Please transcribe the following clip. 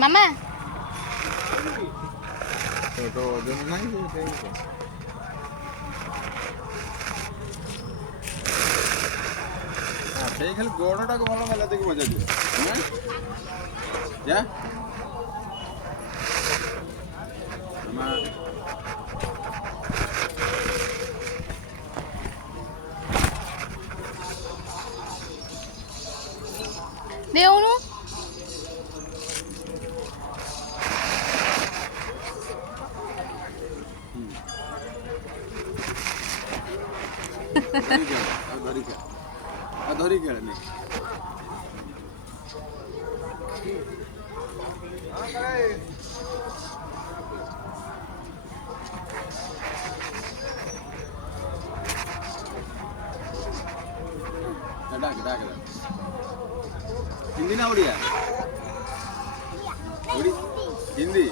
ମାମା ଛୋଟ ଓଜନ ନାହିଁ ସେଇ ଖାଲି ଗୋଡ଼ଟାକୁ ଭଲ ମେଲା ଦେଇକି ମଜା ଦିଅ ଯା ଦେଉନୁ ଧରି ଖେଳନି हिंदी ना उड़िया हिंदी